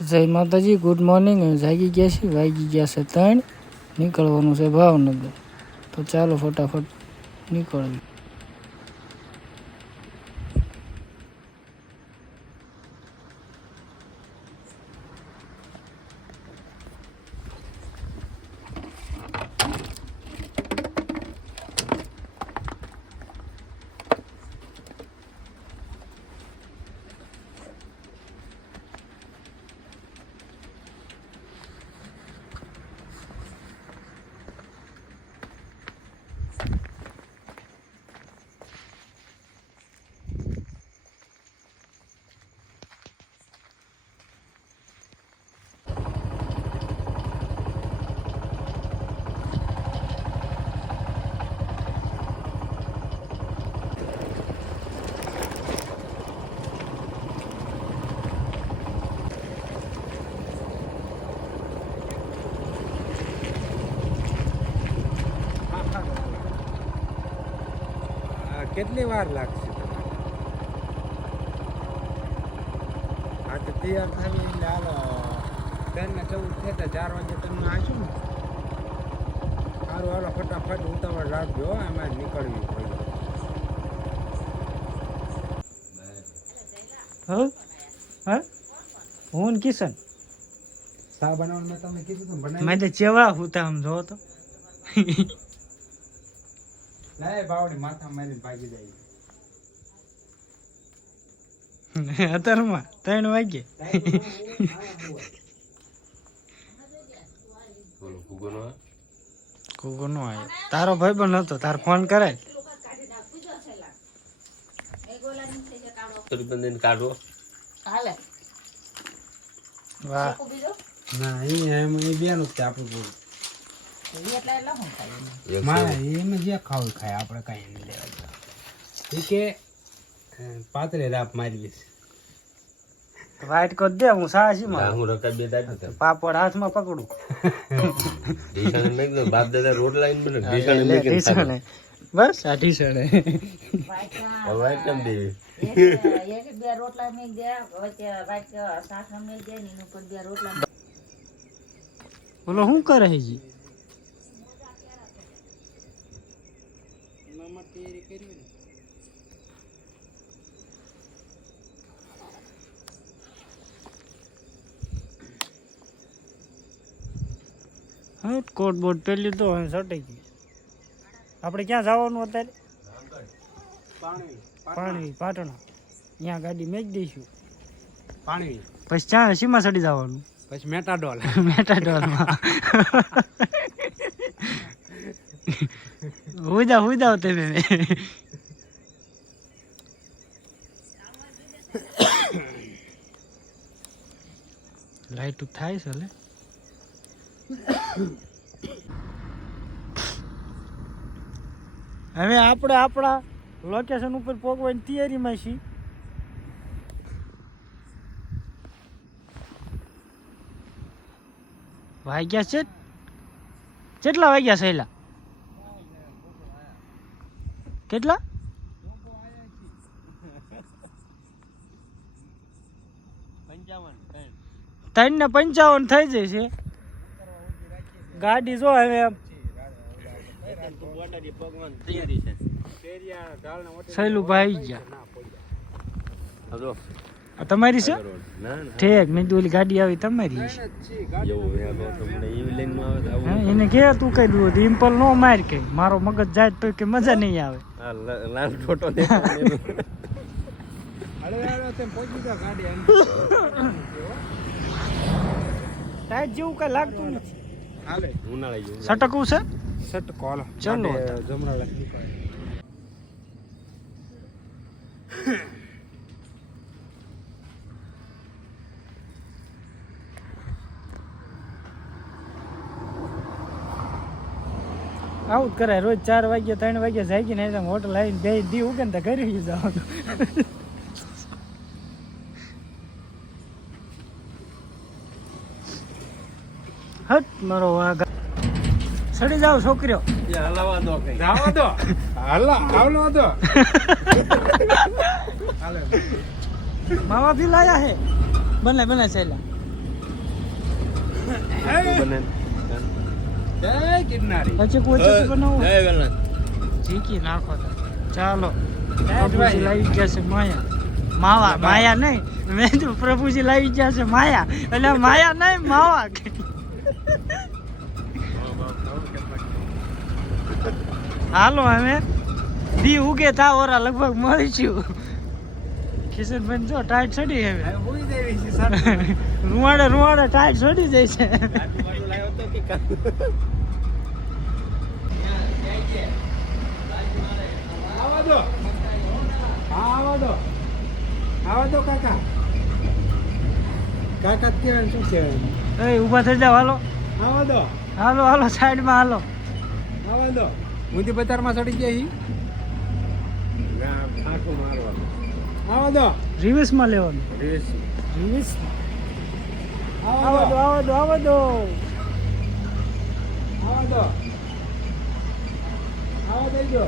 જય માતાજી good morning જાગી ગયા છે વાગી ગયા છે ત્રણ. નીકળવાનું છે ભાવનગર. તો ચાલો ફટાફટ નીકળવી આ કેટલી વાર લાગશે? આ તો તૈયાર થાય એટલે હાલો. ત્રણ ને ચૌદ થતા ચાર વાગે તમને આશું ને. સારું હાલો ફટાફટ ઉતાવળ રાખજો હો, એમાં નીકળવી પડે. હા? હા? હું ને કિશન? ચા બનાવવાનું મેં તમને કીધું મેં તો ચેવા હું આમ જો તો. લાય બાવડી માથા મારીને ભાગી જાય અત્યારમાં ત્રણ વાગે. કુકુ નો આવ્યો તારો ભાઈ પણ હતો તાર ફોન કરાય બંધીને કાઢો. હાલે વાહ ના એ એમ એ બેનું જ આપણું પૂરું એટલે એટલે હું ખાઈ મારે એમ જે ખાવું ખાય. આપણે કાંઈ નહીં લેવા દેવા. કે પાતળે રાપ મારી દઈશ વાઈટ કર દે હું સાહસી માં હું રકાબ બે હતા પાપડ હાથમાં પકડું. ઢીસાણે મેં કીધું બાપ દાદા રોડ લાઈન બને ઢીસાણે મેં કીધું બસ આ ઢીસણે વાટકા કેમ દેવી? એક એક બે રોટલા મેં દે વચ્ચે વાટકા શાક મેં દે ને ઉપર બે રોટલા. બોલો શું કરે છે જી હા કોટ બોટ પહેરી તો હવે સટી ગઈ. આપણે ક્યાં જવાનું અત્યારે? પાણી પાટણ. ત્યાં ગાડી મેચ દઈશું. પાણી. પછી ક્યાં સીમા સડી જવાનું? પછી મેટાડોલ. હુઈ જાવ હુઈ જાવ તમે. લાઈટ થાય છે લે. હવે આપણે આપણા લોકેશન ઉપર પહોંચવાની તૈયારીમાં છીએ. વાગ્યા છે? કેટલા વાગ્યા સહેલા કેટલા? ત્રણ. ને પંચાવન થઈ જશે ગાડી જો હવે સહેલું ભાઈ ગયા. તમારી છે? ઠેક મેં કીધું ઓલી ગાડી આવી તમારી છે. એવું હે તો તમને એવી લાઈનમાં આવે તો હા, આવું એને કે તું કઈ દઉં ઇમ્પલ નો માર કે. મારો મગજ જાય તો કે મજા નહીં આવે. ટાઈટ જેવું કઈ લાગતું નથી. સટકવું છે? ચાલો. જમરા આવું જ કરાય. રોજ ચાર વાગ્યા ત્રણ વાગ્યા જાગી ને એકદમ હોટલ આવીને બે દી ઉગે ને ઘરે જાવ હટ મારો વાઘ. સડી જાવ છોકરીઓ. હલાવા દો કઈ. દો? હાલો આવલો દો? માવા ભી લાયા હે. બને બને ચાલ્યા બને. જય ગિરનારી પછી કોચી બનાવો. જય વેલણ ચીકી નાખો ચાલો. પ્રભુજી લાવી ગયા છે માયા. માવા માયા નહીં. મેં તો પ્રભુજી લાવી ગયા છે માયા. એટલે માયા નહીં માવા હાલો હવે. દી ઉગે તા ઓરા લગભગ મળીશું કિશનભાઈ જો ટાઈટ ચડી હવે. હવે દેવી છે સર. રૂવાડે રૂવાડે ટાઈટ ચડી જાય છે? આવા દો આવા દો આવા દો કાકા કાકા જ શું કહેવાય એ ઊભા થઈ જાવ હાલો. આવા દો હાલો હાલો સાઈડમાં હાલો. આવા દો ઊંધી બજારમાં ચડી ગયા હી? મારવાનું. આવા દો. રિવર્સમાં લેવાનું. રીસ. રિવર્સ આવા આવા દો આવા દો આવા દો. આવા દો. આવા દો.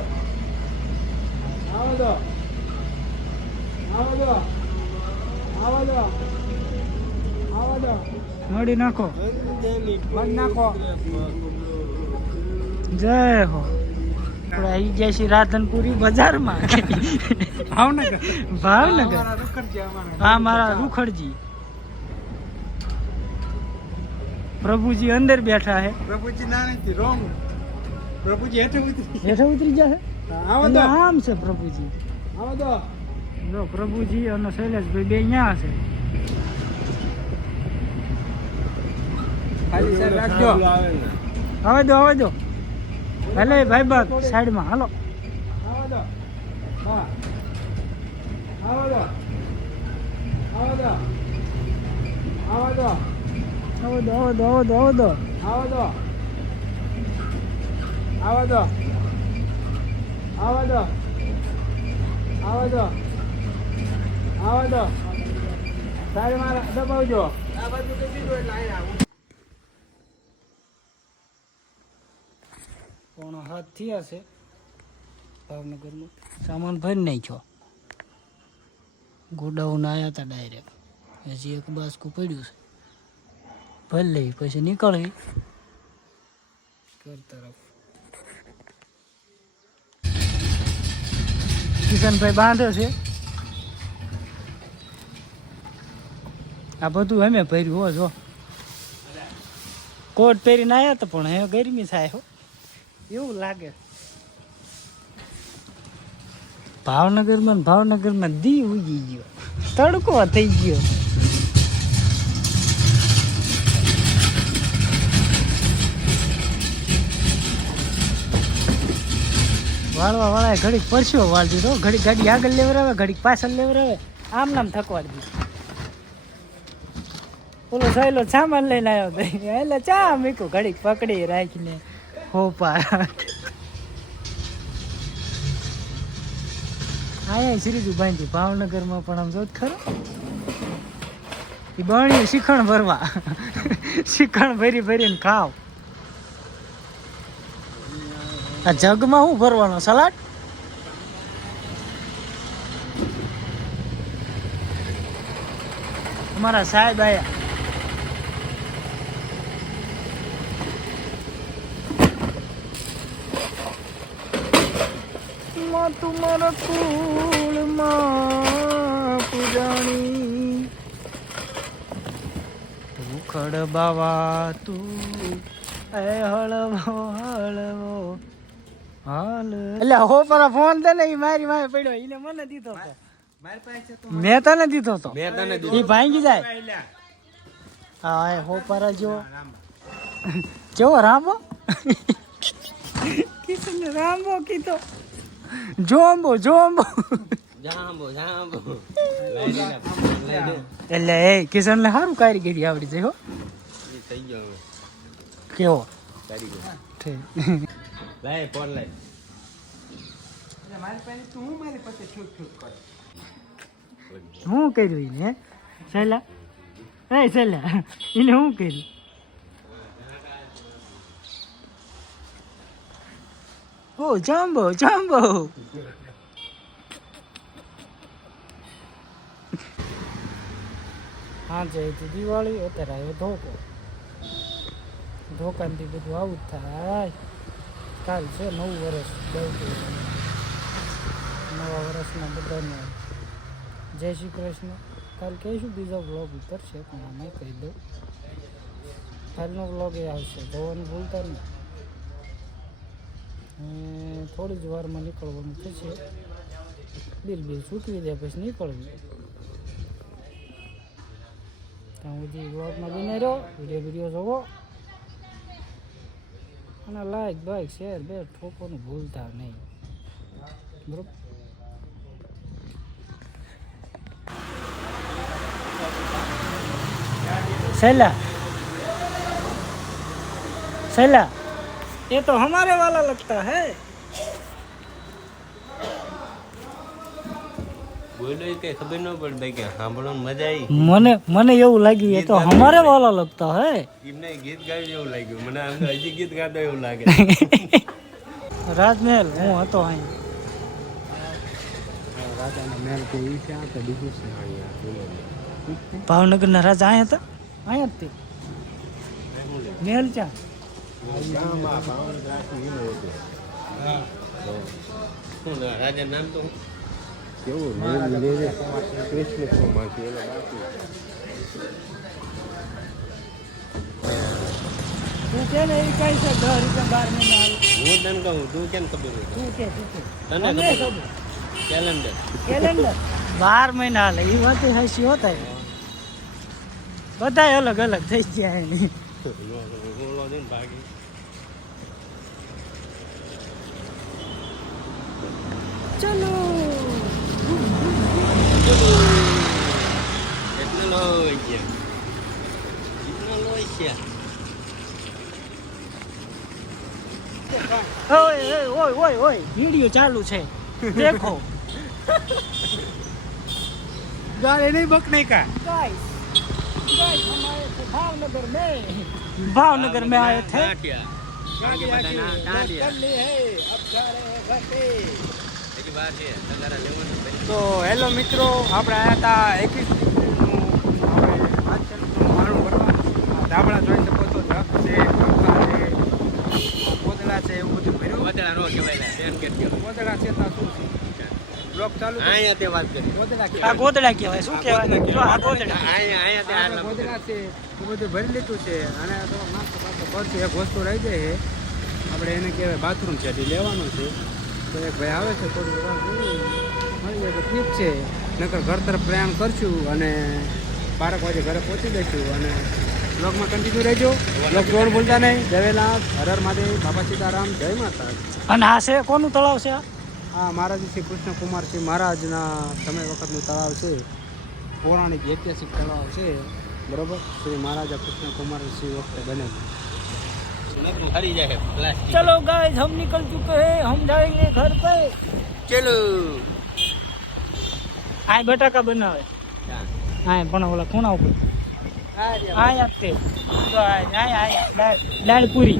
આવા દો. આવા દો. આવા દો. મળી નાખો. બંધ નાખો. જય હો. આપણે આવી જાય છીએ રાધનપુરી બજારમાં. ભાવનગર. ભાવનગર. હા મારા રૂખડજી પ્રભુજી અંદર બેઠા હે. પ્રભુજી ના નથી રોંગ પ્રભુજી હેઠે ઉતરી હેઠે ઉતરી જશે આવો દો આમ છે પ્રભુજી. આવો દો જો પ્રભુજી અને શૈલેષભાઈ બે અહીંયા છે ખાલી રાખજો. આવે દો આવે દો ભલે ભાઈ બાદ સાઈડમાં હાલો. આવા દો હા આવા દો આવા દો. આવા દો આવો દો આવો દો આવો દો આવો દો આવા દો આવા દો આવા દો આવા દો આવા દો સારી મારા દબાવજો આ બાજુ તો બીજું એટલે અહીંયા પોણો હાથ થયા છે. ભાવનગરનું. સામાન ભરી નાખ્યો ગોડાઉન આવ્યા હતા ડાયરેક્ટ હજી એક બાસકું પડ્યું છે. ભરી લેવી પછી નીકળવી. ઘર તરફ. કિશનભાઈ બાંધે છે. આ બધું અમે ભર્યું હો, જો. કોટ પહેરીને આવ્યા હતા પણ હે ગરમી થાય હો. એવું લાગે. ભાવનગરમાં ભાવનગર ભાવનગરમાં દી ઉગી ગયો. તડકો થઈ ગયો. વાળવા વાળાએ ઘડીક પરસ્યો વાળ દીધો. ઘડીક ગાડી આગળ લેવરાવે ઘડીક પાછળ લેવરાવે આમ નામ થકવાડી દીધું. ઓલો સહેલો સામાન લઈને આવ્યો એટલે ચા મીકું ઘડીક પકડી રાખીને. હોપા આયા શ્રીજુ બાંધી ભાવનગરમાં પણ આમ જોત ખરો. એ બણી શિખણ ભરવા. શિખણ ભરી ભરીને ખાવ. આ જગમાં શું ભરવાનો સલાડ? અમારા સાહેબ આયા માં તુમારા કુળમાં પૂજાણી. ઉખડ બાવા તું એ હળવો હળવો હાલ. એટલે હો પર ફોન તને ઈ મારી મારે પડ્યો ઈને મને દીધો તો. મારી મેં તને દીધો તો. એ તને ઈ ભાંગી જાય. હા એ હો પર જો. કેવો રામો? કિશન રામો કીધો. જોંબો જોમ્બો લે. એટલે એ કિશન ને સારું કારીગરી આવડી જાય હો. થઈ ગયો કેવો? હું કર્યું એને? સહેલા એ સહેલા એને શું કર્યું? ઓ જાંબો જાંબો હા, જય દિવાળી. અત્યારે આવ્યો ધોકો. ધોકાનથી બધું આવું જ થાય. કાલ છે નવું વર્ષ નવા વર્ષના બધાને જય શ્રી કૃષ્ણ. કાલ કહીશું બીજો બ્લોગ ઉતરશે, પણ અમે કહી દઉં. કાલનો બ્લોગ એ આવશે. ધોવાનું ભૂલતા નહીં. થોડી જ વારમાં નીકળવાનું થશે. બિલ બિલ ચૂકવી દે પછી નીકળવું. ત્યાં સુધી બ્લોગમાં બની રહ્યો વીડિયો વીડિયો જોવો. અને લાઈક બાઈક શેર બે ઠોકોનું ભૂલતા નહીં. બરોબર? સહેલા સહેલા ये तो हमारे वाला लगता है બોલ્યો એ કઈ ખબર ન પડી ભાઈ કે સાંભળવાની મજા આવી મને મને એવું લાગ્યું ये तो हमारे वाला लगता है એમને ગીત ગાયું એવું લાગ્યું મને આમ તો હજી ગીત ગાતો એવું લાગે રાજમહેલ હું હતો અહીં રાજાનો મહેલ કોઈ ઈ છે આ તો બીજું છે ભાવનગરના રાજા અહીંયા હતા અહીંયા જ તે મહેલ ક્યાં શું રાજા નામ તો કેવું મહેલ લેવે કૃષ્ણ એનો બાકી ને એ કઈ છે રૂપિયા બાર મહિના હાલે. હું તને કહું તું કેમ ખબર તું કે તને ખબર ખબર. કેલેન્ડર કેલેન્ડર બાર મહિના હાલે એ વાત હાસી હોતા બધા અલગ અલગ થઈ ગયા એની ભાગી ચલો એટલે લોહી ગયા એટલા લોહી ગયા ઓય ઓય ઓય ઓય ઓય વિડિયો ચાલુ છે દેખો ગાડી નહીં બકને કા गाइस गाइस हम आए थे भावनगर में भावनगर में आए थे ટાંટિયા આગે બધાના ટાંટિયા ली है अब जा रहे हैं घर पे તો હેલો મિત્રો આપણે આવ્યા હતા એકવીસ ધાબળા જોઈ શકો છો ધક છે કોદળા છે એવું બધું ભર્યું વધારા નો કહેવાય બેન કે કહેવાય? કોદળા છે તો શું છે બ્લોક ચાલુ અહીંયા તે વાત કરી. કોદળા આ કહેવાય. કહેવાય શું કહેવાય? જો આ અહીંયા અહીંયા તે આટલા ગોદડા છે એ બધું ભરી લીધું છે. અને નાસ્તો બાસ્તો કરશું એક વસ્તુ રહી જાય છે. આપણે એને કહેવાય બાથરૂમ છે એ લેવાનું છે. તો એક ભાઈ આવે છે થોડું મળી જાય તો ઠીક છે. નકર ઘર તરફ પ્રયાણ કરશું અને બારક વાગે ઘરે પહોંચી દઈશું અને બ્લોગમાં કન્ટિન્યુ રહેજો. બ્લોગ જોવાનું ભૂલતા નહીં. જવેલા હરર હર મહાદેવ. બાબા સીતારામ. જય માતા અને આ છે? કોનું તળાવ છે આ? આ મહારાજ શ્રી કૃષ્ણ કુમારસિંહ મહારાજના સમય વખતનું તળાવ છે. પૌરાણિક ઐતિહાસિક તળાવ છે. બરોબર? શ્રી મહારાજા કૃષ્ણ કુમારસિંહ વખતે બનેલું નકરું હરી જાય પ્લાસ્ટિક चलो गाइस हम निकल चुके हैं हम जाएंगे घर पे ચલો આ બટાકા બનાવે હા પણ ઓલા ખૂણા ઉપર આયા જ તે જો આયા આયા આયા દાળ દાળ પૂરી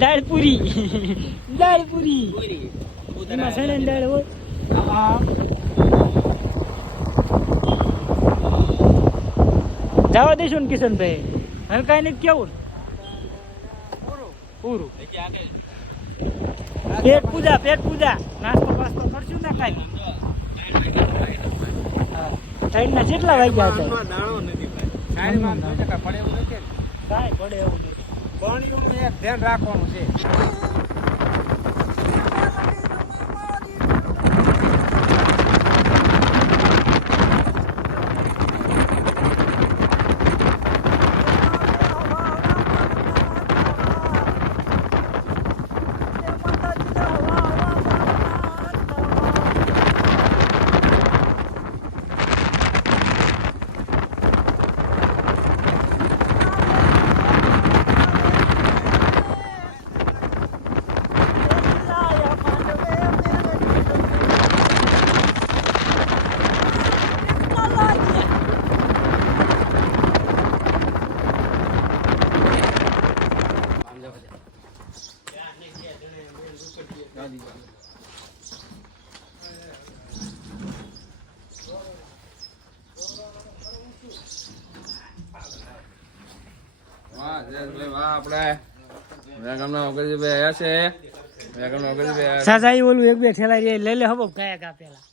દાળ પૂરી દાળ પૂરી એમાં સણન દાળ હોય હા જવા દઈશું ને કિશનભાઈ હવે કાંઈ નથી કેવું પૂરું. પેટ પૂજા પેટ પૂજા. નાસ્તો પાસ્તો કરશું ને કાંઈ? ના કેટલા વાગ્યા હતા? દાણો નથી જોજો કાંઈ પડે એવું નથી. કાંઈ પડે એવું નથી. ધ્યાન રાખવાનું છે. આપણે મેં ગામના આવ્યા છે. મેં ગામના ઓગણજીભાઈ આવ્યા સાજા ઓલું એક બે ઠેલા રે લઈ લે હબો કયા કા પેલા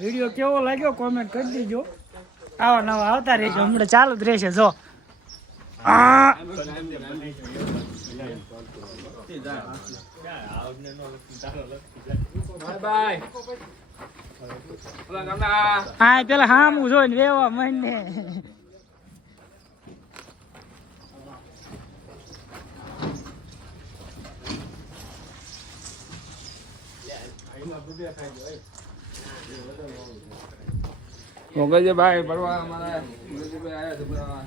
વીડિયો કેવો લાગ્યો કોમેન્ટ કરી દેજો. આવા નવા આવતા રહેજો હમણાં ચાલુ જ રહેશે જો. પેલા હામું જોઈને વેવા મને ઓગણજીભાઈ ભરવા અમારા ઓગણજીભાઈ આવ્યા છે ભરવા.